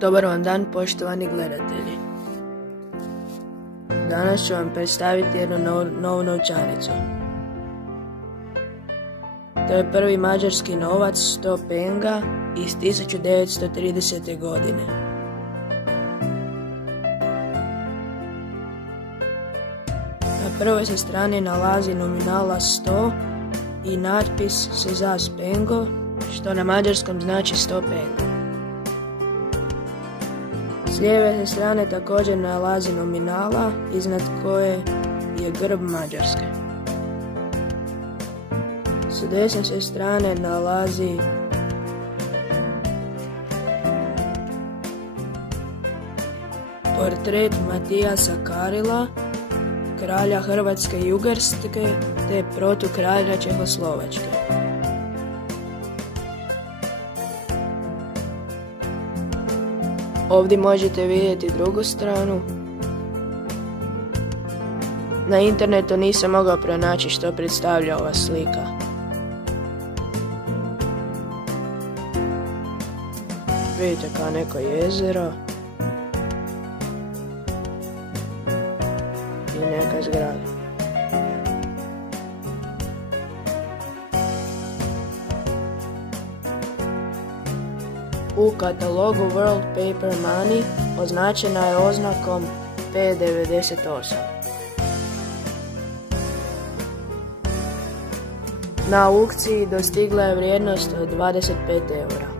Dobar vam dan, poštovani gledatelji. Danas ću vam predstaviti jednu novu novčanicu. To je prvi mađarski novac 100 penga iz 1930. godine. Na prvoj se strani nalazi nominala 100 i natpis Sezas pengo, što na mađarskom znači 100 penga. S lijeve se strane također nalazi nominala, iznad koje je grb Mađarske. S desne se strane nalazi portret Matijasa Karila, kralja Hrvatske i Ugarske te protukralja Čehoslovačke. Ovdje možete vidjeti drugu stranu. Na internetu nisam mogao pronaći što predstavlja ova slika. Vidite kao neko jezero i neka zgrada. U katalogu World Paper Money označena je oznakom P98. Na aukciji dostigla je vrijednost od 25 eura.